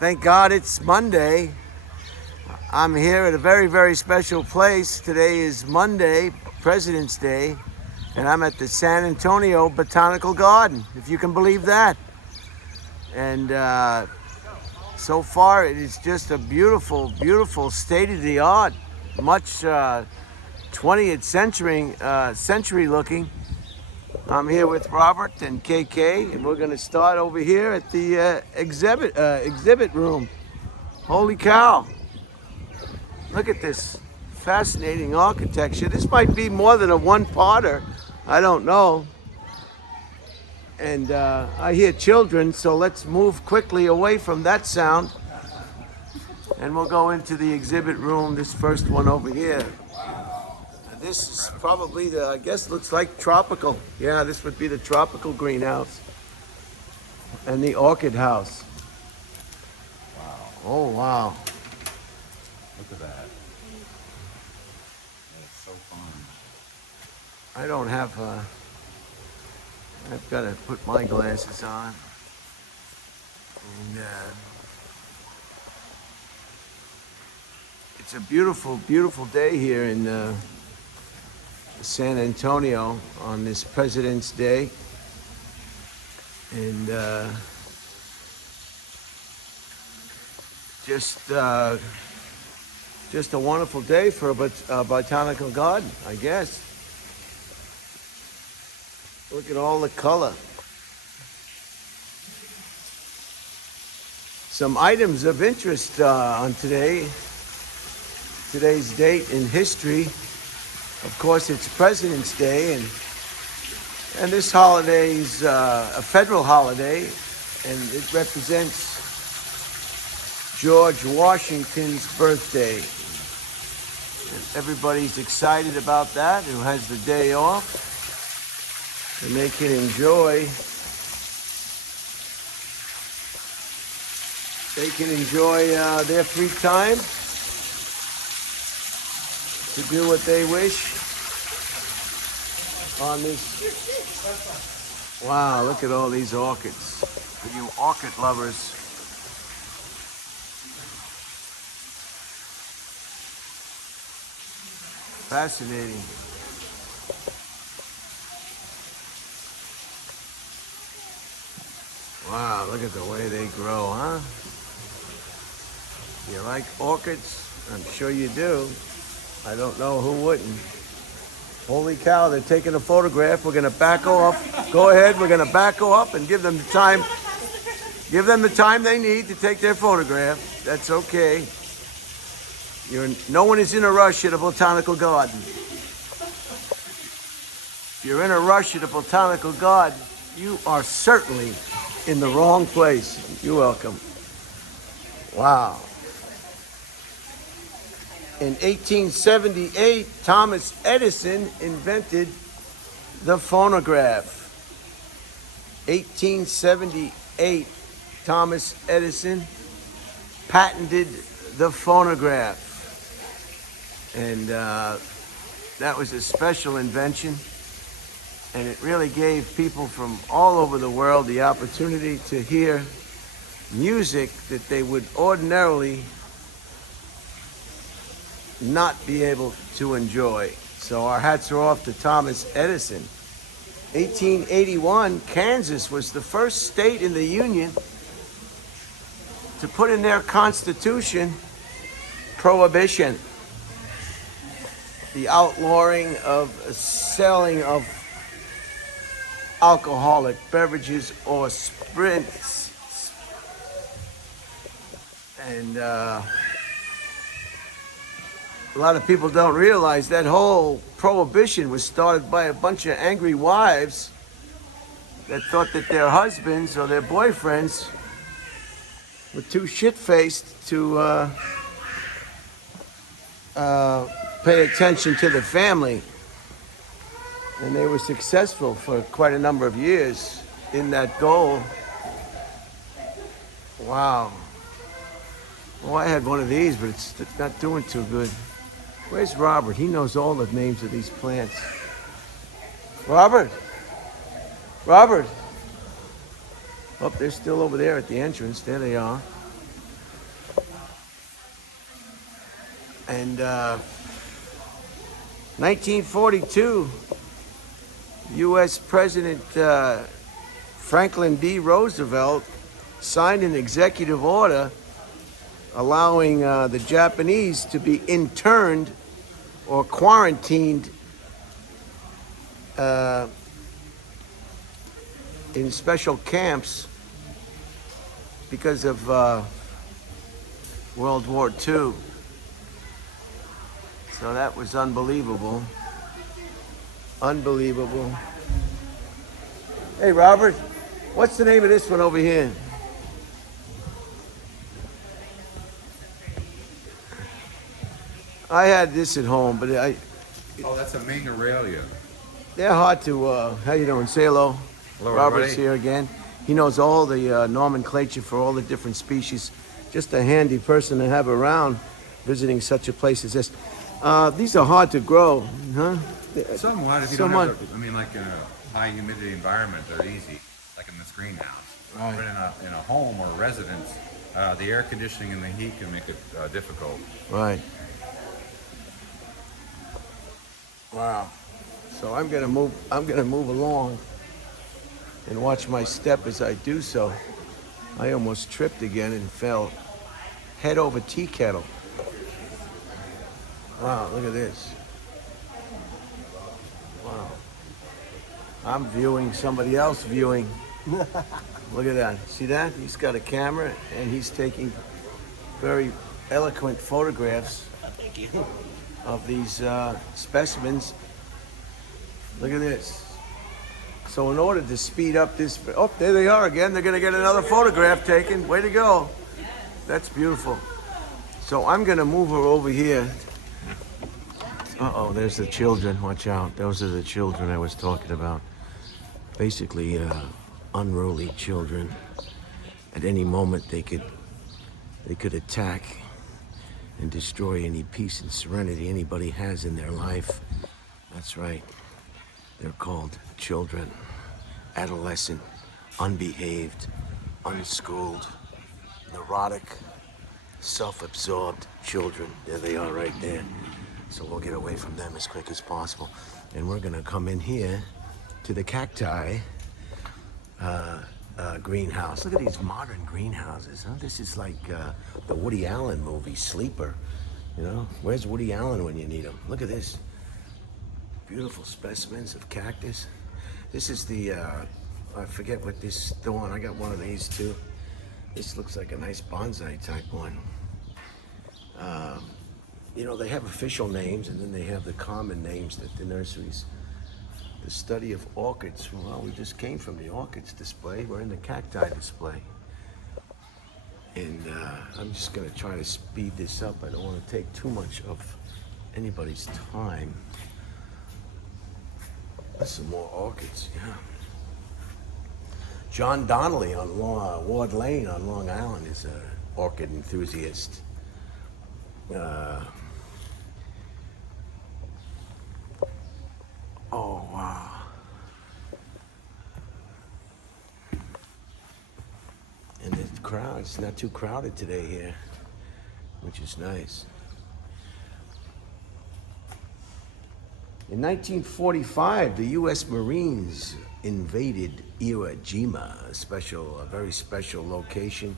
Thank God it's Monday. I'm here at a very, very special place. Today is Monday, President's Day, and I'm at the San Antonio Botanical Garden, if you can believe that. And so far, it is just a beautiful, beautiful state-of-the-art, much 20th century looking. I'm here with Robert and KK, and we're going to start over here at the exhibit room. Holy cow! Look at this fascinating architecture. This might be more than a one-parter. I don't know. And I hear children, so let's move quickly away from that sound. And we'll go into the exhibit room, this first one over here. This is probably I guess looks like tropical. Yeah, this would be the tropical greenhouse. And the orchid house. Wow. Oh, wow. Look at that. That's so fun. I don't have, I've got to put my glasses on. And it's a beautiful, beautiful day here in San Antonio on this President's Day. And just a wonderful day for a botanical garden, I guess. Look at all the color. Some items of interest on today's date in history. Of course, it's President's Day, and this holiday is a federal holiday, and it represents George Washington's birthday. And everybody's excited about that, who has the day off, and they can enjoy their free time to do what they wish on this. Wow, look at all these orchids. For you orchid lovers. Fascinating. Wow, look at the way they grow, huh? You like orchids? I'm sure you do. I don't know who wouldn't. Holy cow, they're taking a photograph. We're going to back off. Go ahead, we're going to back off and give them the time. Give them the time they need to take their photograph. That's okay. No one is in a rush at a botanical garden. If you're in a rush at a botanical garden, you are certainly in the wrong place. You're welcome. Wow. In 1878, Thomas Edison invented the phonograph. 1878, Thomas Edison patented the phonograph. And that was a special invention. And it really gave people from all over the world the opportunity to hear music that they would ordinarily not be able to enjoy. So our hats are off to Thomas Edison. 1881, Kansas was the first state in the Union to put in their constitution prohibition, the outlawing of selling of alcoholic beverages or spirits. And a lot of people don't realize that whole prohibition was started by a bunch of angry wives that thought that their husbands or their boyfriends were too shit-faced to pay attention to the family. And they were successful for quite a number of years in that goal. Wow. Oh, I had one of these, but it's not doing too good. Where's Robert? He knows all the names of these plants. Robert? Robert? Oh, they're still over there at the entrance. There they are. And 1942, U.S. President Franklin D. Roosevelt signed an executive order allowing the Japanese to be interned or quarantined in special camps because of World War II. So that was unbelievable. Unbelievable. Hey, Robert, what's the name of this one over here? I had this at home, but Oh, that's a Mangarelia. they're hard to, how you doing? Say hello. Hello, Robert's everybody. here again. He knows all the nomenclature for all the different species. Just a handy person to have around visiting such a place as this. These are hard to grow, huh? Somewhat, if you Somewhat. don't have, like in a high humidity environment, they're easy, like in this greenhouse. Right. But in a home or residence, the air conditioning and the heat can make it difficult. Right. Wow. So I'm gonna move along and watch my step as I do so. I almost tripped again and fell head over tea kettle. Wow, look at this. Wow. I'm viewing somebody else viewing. Look at that. See that? He's got a camera and he's taking very eloquent photographs of these specimens. Look at this. So in order to speed up this, oh, there they are again. They're gonna get another photograph taken. Way to go. That's beautiful. So I'm gonna move her over here. Uh-oh, there's the children. Watch out. Those are the children I was talking about. Basically, unruly children. At any moment, they could attack and destroy any peace and serenity anybody has in their life. That's right. They're called children. Adolescent, unbehaved, unschooled, neurotic, self-absorbed children. There they are right there. So we'll get away from them as quick as possible. And we're gonna come in here to the cacti greenhouse. Look at these modern greenhouses, huh? This is like the Woody Allen movie, Sleeper. You know, where's Woody Allen when you need him? Look at this. Beautiful specimens of cactus. This is the, I forget what this thorn, I got one of these too. This looks like a nice bonsai type one. You know, they have official names and then they have the common names that the nurseries. The study of orchids. Well, we just came from the orchids display. We're in the cacti display. And I'm just gonna try to speed this up. I don't wanna take too much of anybody's time. That's some more orchids, yeah. John Donnelly on Ward Lane on Long Island is an orchid enthusiast. Oh, wow. And the crowd, it's not too crowded today here, which is nice. In 1945, the U.S. Marines invaded Iwo Jima, a very special location,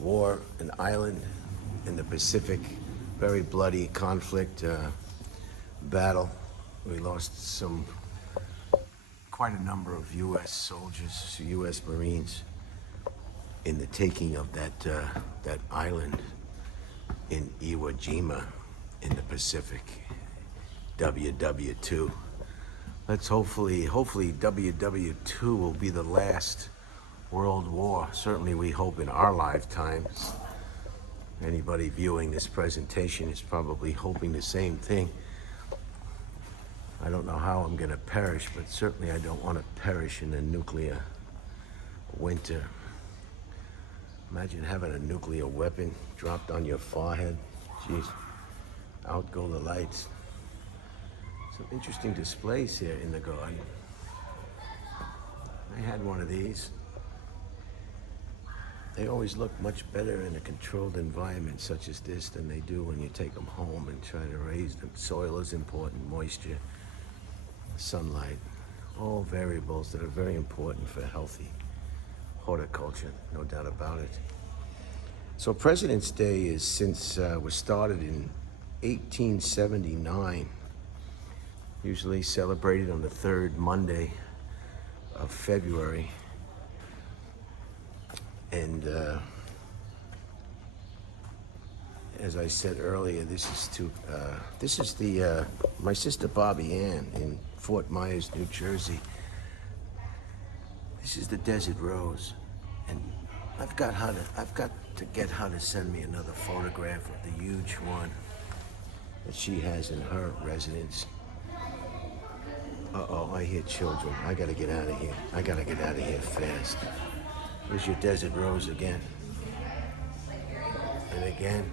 war, an island in the Pacific, very bloody conflict, battle. We lost quite a number of U.S. soldiers, U.S. Marines, in the taking of that island in Iwo Jima in the Pacific. WW2. Let's hopefully WW2 will be the last world war. Certainly we hope in our lifetimes. Anybody viewing this presentation is probably hoping the same thing. I don't know how I'm gonna perish, but certainly I don't want to perish in a nuclear winter. Imagine having a nuclear weapon dropped on your forehead. Jeez, out go the lights. Some interesting displays here in the garden. I had one of these. They always look much better in a controlled environment such as this than they do when you take them home and try to raise them. Soil is important, moisture, sunlight, all variables that are very important for healthy horticulture, no doubt about it. So President's Day is was started in 1879, usually celebrated on the third Monday of February. And as I said earlier, this is my sister Bobby Ann in Fort Myers, New Jersey. This is the Desert Rose, and I've got to get her to send me another photograph of the huge one that she has in her residence. Uh-oh, I hear children. I gotta get out of here. I gotta get out of here fast. Here's your Desert Rose again. And again.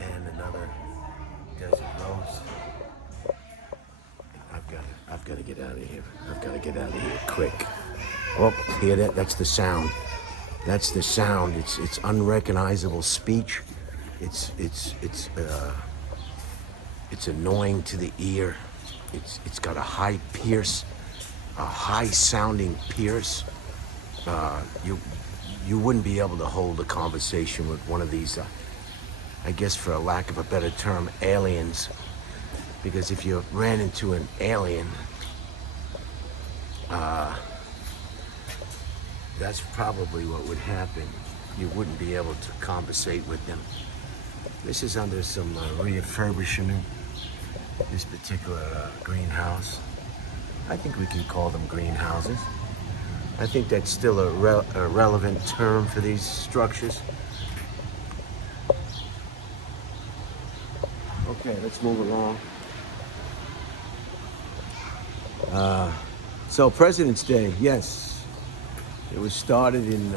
And another Desert Rose. I've got to get out of here. I've got to get out of here quick. Oh, hear that? That's the sound. That's the sound. It's unrecognizable speech. It's annoying to the ear. It's got a high pierce, a high sounding pierce. You wouldn't be able to hold a conversation with one of these, I guess for a lack of a better term, aliens. Because if you ran into an alien, that's probably what would happen. You wouldn't be able to conversate with them. This is under some refurbishment, this particular greenhouse. I think we can call them greenhouses. I think that's still a relevant term for these structures. Okay, let's move along. So President's Day, yes. It was started in,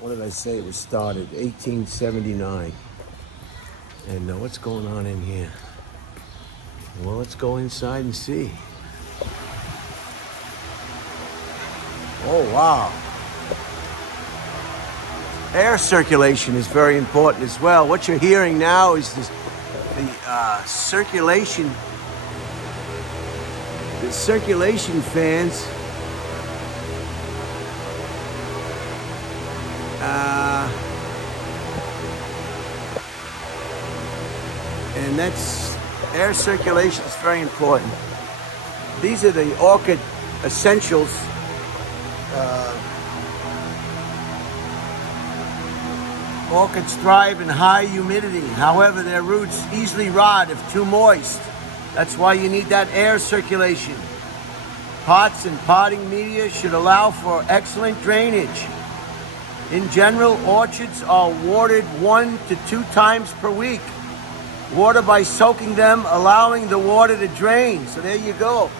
what did I say? It was started 1879. And what's going on in here? Well, let's go inside and see. Oh, wow. Air circulation is very important as well. What you're hearing now is the circulation. The circulation fans. And that's air circulation is very important. These are the orchid essentials. Orchids thrive in high humidity. However, their roots easily rot if too moist. That's why you need that air circulation. Pots and potting media should allow for excellent drainage. In general, orchards are watered 1 to 2 times per week. Water by soaking them, allowing the water to drain. So there you go.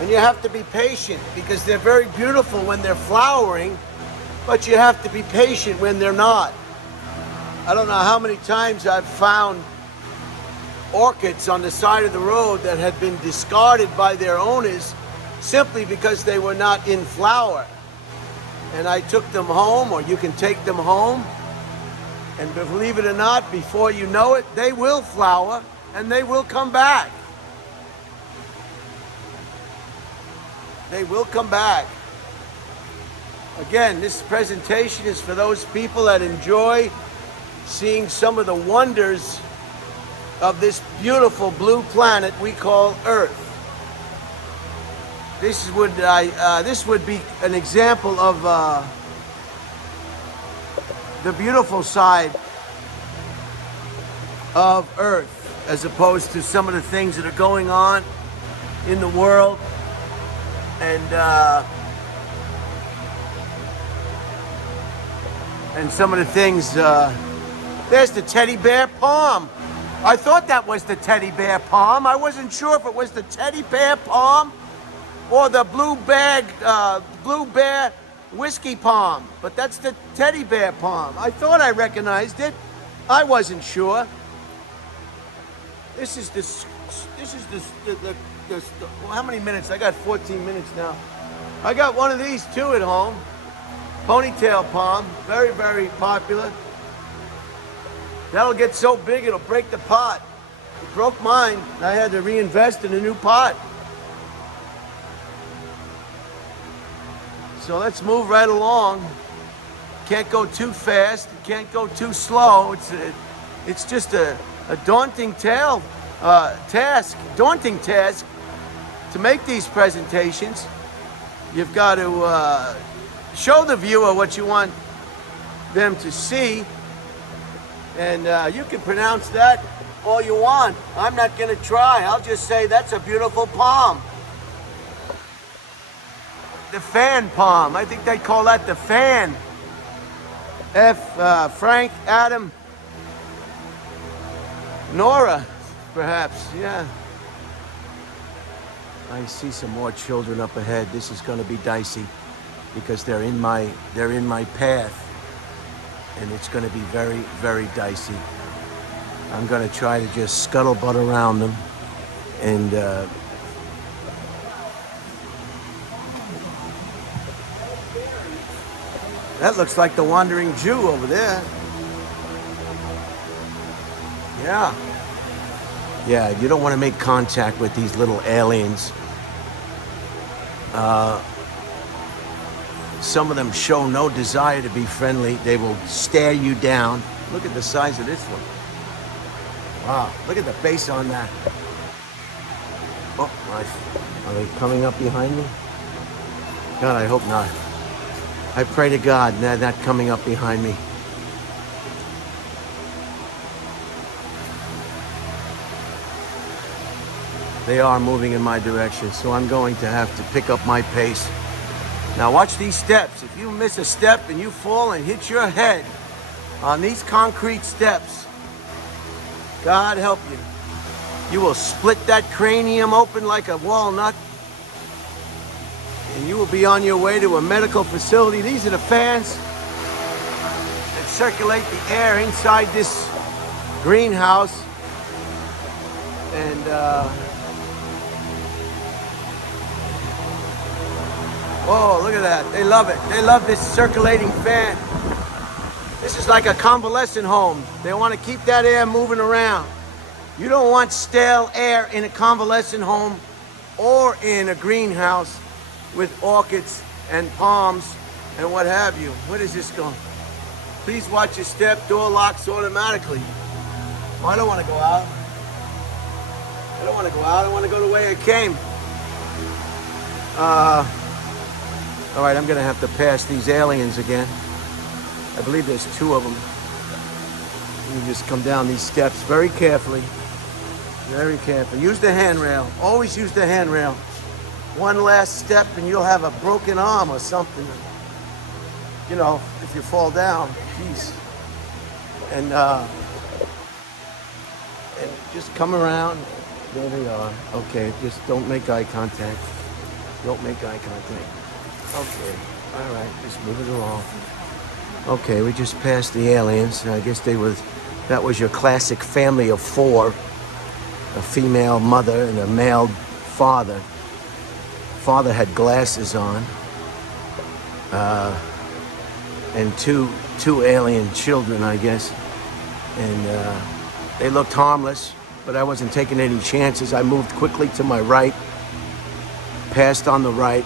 And you have to be patient because they're very beautiful when they're flowering, but you have to be patient when they're not. I don't know how many times I've found orchids on the side of the road that had been discarded by their owners simply because they were not in flower. And I took them home, or you can take them home, and believe it or not, before you know it, they will flower and they will come back. They will come back. Again, this presentation is for those people that enjoy seeing some of the wonders of this beautiful blue planet we call Earth. This would be an example of the beautiful side of Earth, as opposed to some of the things that are going on in the world. And some of the things, there's the teddy bear palm. I thought that was the teddy bear palm. I wasn't sure if it was the teddy bear palm or the blue bear whiskey palm, but that's the teddy bear palm. I thought I recognized it. I wasn't sure. This is the this. Well, how many minutes? I got 14 minutes now. I got one of these too at home. Ponytail palm, very, very popular. That'll get so big it'll break the pot. It broke mine. I had to reinvest in a new pot. So let's move right along. Can't go too fast. Can't go too slow. It's just a daunting task to make these presentations. You've got to show the viewer what you want them to see, and you can pronounce that all you want. I'm not going to try. I'll just say that's a beautiful palm. The fan palm. I think they call that the fan. Frank, Adam, Nora, perhaps, yeah. I see some more children up ahead. This is going to be dicey because they're in my path, and it's going to be very, very dicey. I'm going to try to just scuttlebutt around them, and that looks like the Wandering Jew over there. Yeah, you don't want to make contact with these little aliens. Some of them show no desire to be friendly. They will stare you down. Look at the size of this one. Wow, look at the base on that. Oh, are they coming up behind me? God, I hope not. I pray to God they're not coming up behind me. They are moving in my direction, so I'm going to have to pick up my pace. Now watch these steps. If you miss a step and you fall and hit your head on these concrete steps, God help you. You will split that cranium open like a walnut, and you will be on your way to a medical facility. These are the fans that circulate the air inside this greenhouse. And whoa, look at that. They love it. They love this circulating fan. This is like a convalescent home. They want to keep that air moving around. You don't want stale air in a convalescent home or in a greenhouse with orchids and palms and what have you. Where is this going? Please watch your step. Door locks automatically. Oh, I don't want to go out. I don't want to go out. I want to go the way I came. All right, I'm going to have to pass these aliens again. I believe there's two of them. You just come down these steps very carefully. Very carefully. Use the handrail. Always use the handrail. One last step and you'll have a broken arm or something. You know, if you fall down. Jeez. And just come around. There they are. Okay, just don't make eye contact. Don't make eye contact. Okay. All right, just move it along. Okay, we just passed the aliens. I guess that was your classic family of four. A female mother and a male father. Father had glasses on. And two alien children, I guess. And they looked harmless, but I wasn't taking any chances. I moved quickly to my right, passed on the right,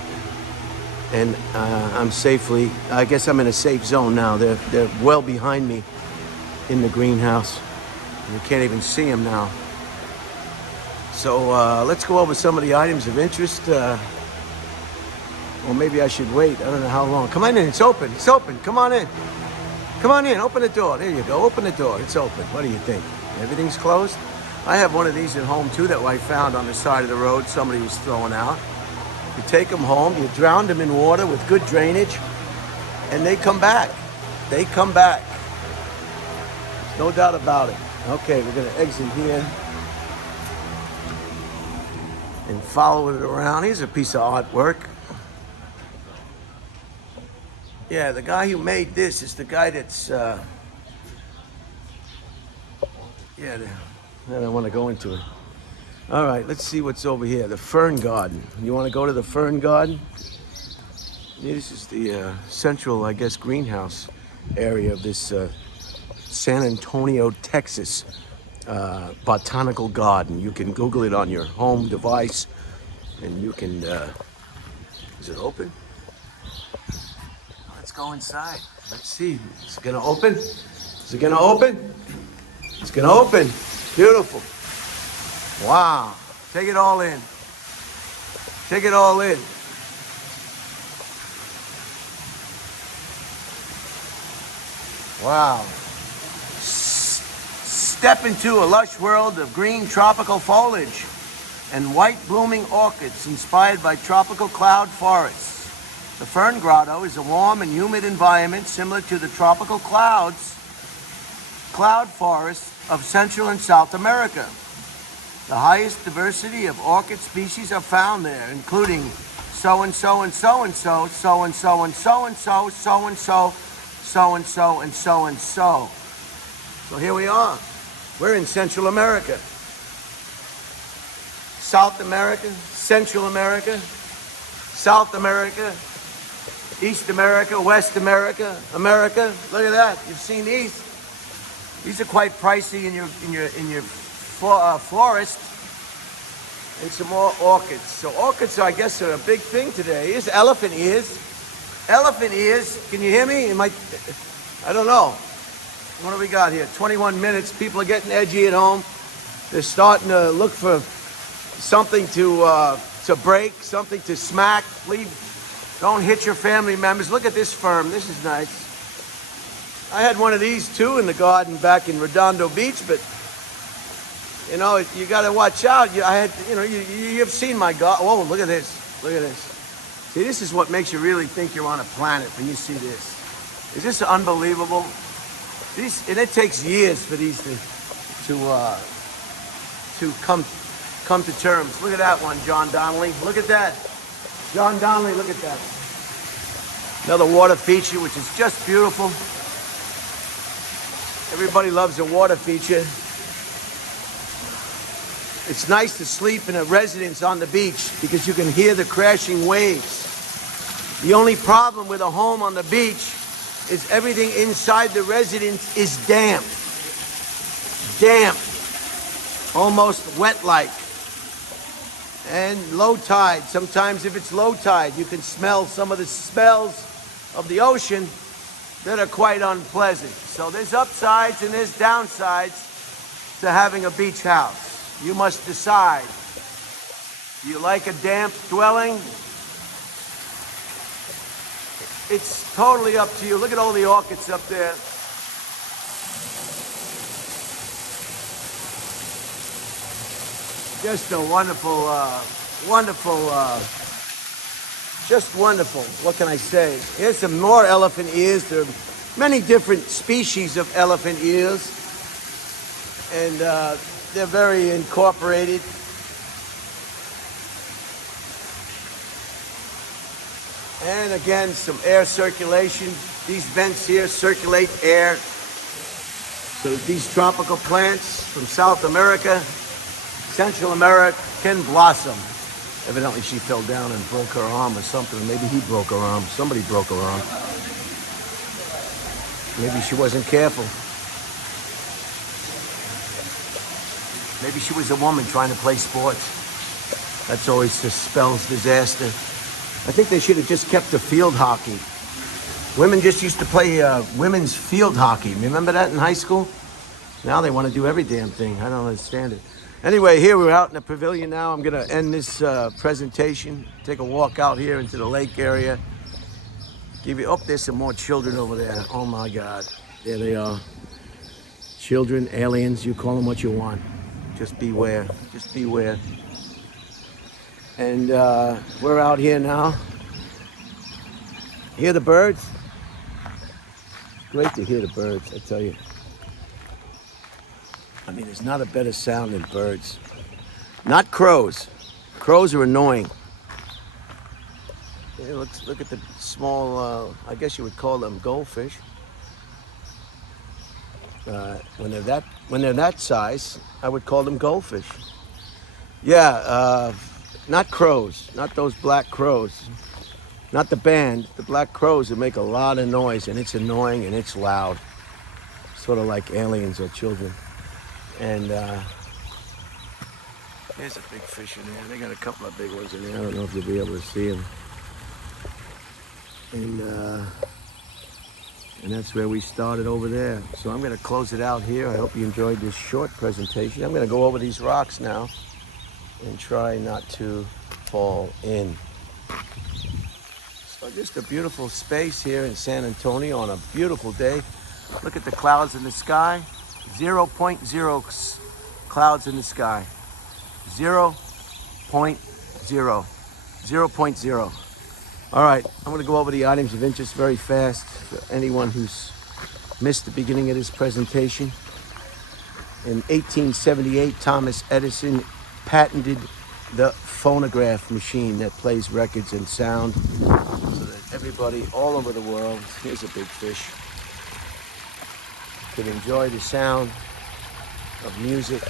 and I'm safely, I guess I'm in a safe zone now. They're well behind me in the greenhouse. You can't even see them now. So let's go over some of the items of interest. Or maybe I should wait. I don't know how long. Come on in. It's open. It's open. Come on in. Come on in. Open the door. There you go. Open the door. It's open. What do you think? Everything's closed? I have one of these at home, too, that I found on the side of the road. Somebody was throwing out. You take them home. You drown them in water with good drainage. And they come back. They come back. There's no doubt about it. Okay, we're going to exit here. And follow it around. Here's a piece of artwork. Yeah, the guy who made this is the guy that's, I don't want to go into it. All right, let's see what's over here. The fern garden. You want to go to the fern garden? Yeah, this is the central, I guess, greenhouse area of this San Antonio, Texas botanical garden. You can Google it on your home device, and you can. Is it open? Let's go inside. Let's see. Is it gonna open? Is it gonna open? It's gonna open. Beautiful. Wow. Take it all in. Take it all in. Wow. Step into a lush world of green tropical foliage and white blooming orchids inspired by tropical cloud forests. The Fern Grotto is a warm and humid environment similar to the tropical cloud forests of Central and South America. The highest diversity of orchid species are found there, including so-and-so and so-and-so, so-and-so and so-and-so, so-and-so, so-and-so and so-and-so. So here we are. We're in Central America. South America, Central America, South America, East America, West America, America. Look at that. You've seen these. These are quite pricey in your florist. And some more orchids. So orchids, I guess, are a big thing today. Here's elephant ears. Elephant ears. Can you hear me? I don't know. What do we got here? 21 minutes. People are getting edgy at home. They're starting to look for something to break, something to smack. Don't hit your family members. Look at this fern. This is nice. I had one of these too in the garden back in Redondo Beach, but you know, you got to watch out. You've seen my garden. Whoa, look at this. Look at this. See, this is what makes you really think you're on a planet when you see this. Is this unbelievable? And it takes years for these to come to terms. Look at that one, John Donnelly. Look at that. John Donnelly, look at that. Another water feature, which is just beautiful. Everybody loves a water feature. It's nice to sleep in a residence on the beach because you can hear the crashing waves. The only problem with a home on the beach is everything inside the residence is damp. Damp. Almost wet-like. And low tide. Sometimes if it's low tide, you can smell some of the smells of the ocean that are quite unpleasant. So there's upsides and there's downsides to having a beach house. You must decide. Do you like a damp dwelling? It's totally up to you. Look at all the orchids up there. Just a wonderful, just wonderful. What can I say? Here's some more elephant ears. There are many different species of elephant ears. And they're very incorporated. And again, some air circulation. These vents here circulate air. So these tropical plants from South America, Central America can blossom. Evidently she fell down and broke her arm or something. Maybe he broke her arm. Somebody broke her arm. Maybe she wasn't careful. Maybe she was a woman trying to play sports. That's always just spells disaster. I think they should have just kept the field hockey. Women just used to play women's field hockey. Remember that in high school? Now they want to do every damn thing. I don't understand it. Anyway, here we're out in the pavilion now. I'm going to end this presentation. Take a walk out here into the lake area. Oh, there's some more children over there. Oh my God. There they are. Children, aliens, you call them what you want. Just beware. Just beware. And we're out here now. Hear the birds? It's great to hear the birds, I tell you. I mean, there's not a better sound than birds. Not crows. Crows are annoying. Yeah, look at the small, I guess you would call them goldfish. When they're that size, I would call them goldfish. Yeah, not crows, not those black crows, not the band. The black crows that make a lot of noise, and it's annoying and it's loud, sort of like aliens or children. And there's a big fish in there. They got a couple of big ones in there. I don't know if you'll be able to see them. And that's where we started over there. So I'm going to close it out here. I hope you enjoyed this short presentation. I'm going to go over these rocks now and try not to fall in. So just a beautiful space here in San Antonio on a beautiful day. Look at the clouds in the sky. 0.0 clouds in the sky. 0.0. 0.0. All right, I'm going to go over the items of interest very fast for anyone who's missed the beginning of this presentation. In 1878, Thomas Edison patented the phonograph machine that plays records and sound so that everybody all over the world, here's a big fish, could enjoy the sound of music.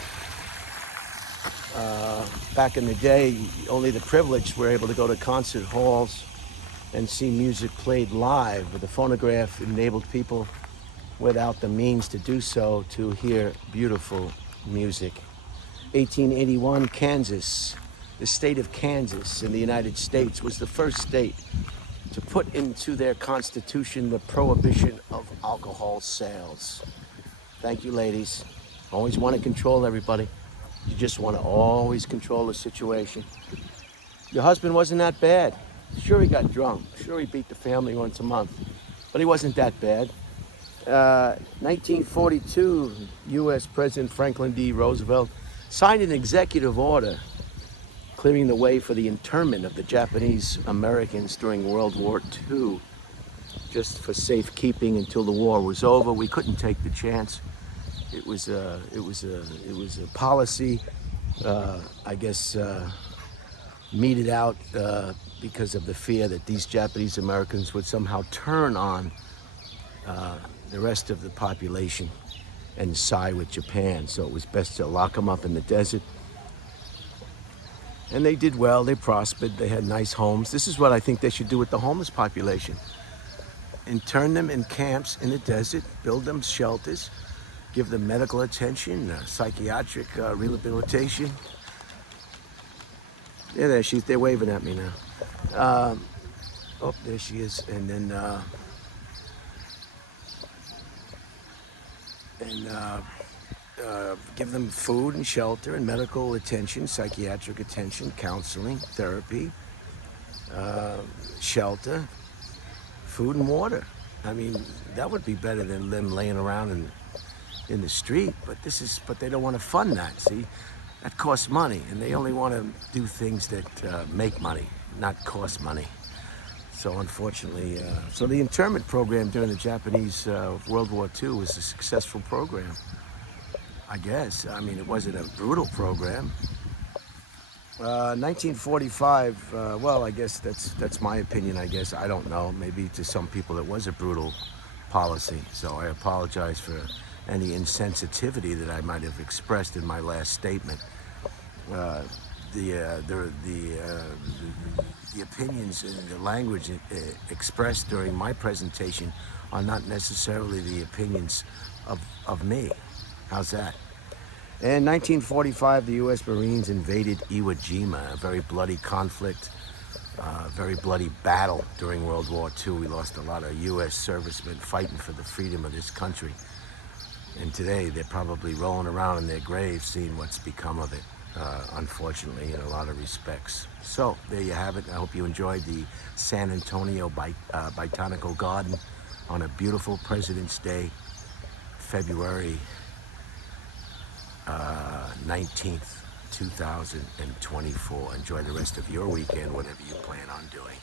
Back in the day, only the privileged were able to go to concert halls and see music played live. But the phonograph enabled people without the means to do so to hear beautiful music. 1881, Kansas. The state of Kansas in the United States was the first state to put into their constitution the prohibition of alcohol sales. Thank you, ladies. Always want to control everybody. You just want to always control the situation. Your husband wasn't that bad. Sure, he got drunk. Sure, he beat the family once a month. But he wasn't that bad. 1942, U.S. President Franklin D. Roosevelt signed an executive order clearing the way for the internment of the Japanese Americans during World War II, just for safekeeping until the war was over. We couldn't take the chance. It was a policy, I guess, meted out because of the fear that these Japanese Americans would somehow turn on the rest of the population and side with Japan. So it was best to lock them up in the desert. And they did well, they prospered, they had nice homes. This is what I think they should do with the homeless population. Intern them in camps in the desert, build them shelters, give them medical attention, psychiatric rehabilitation. Yeah, there she is. They're waving at me now. Oh, there she is. And then, give them food and shelter and medical attention, psychiatric attention, counseling, therapy, shelter, food and water. I mean, that would be better than them laying around in the street. But they don't want to fund that. See, that costs money, and they only want to do things that make money, not cost money. So unfortunately, so the internment program during the Japanese World War II was a successful program, I guess. I mean, it wasn't a brutal program. 1945, well, I guess that's my opinion, I guess. I don't know. Maybe to some people it was a brutal policy. So I apologize for any insensitivity that I might have expressed in my last statement. The opinions and the language expressed during my presentation are not necessarily the opinions of me. How's that? In 1945, the U.S. Marines invaded Iwo Jima, a very bloody conflict, very bloody battle during World War II. We lost a lot of U.S. servicemen fighting for the freedom of this country. And today, they're probably rolling around in their graves seeing what's become of it, unfortunately, in a lot of respects. So, there you have it. I hope you enjoyed the San Antonio Botanical Garden on a beautiful President's Day, February 19th, 2024. Enjoy the rest of your weekend, whatever you plan on doing.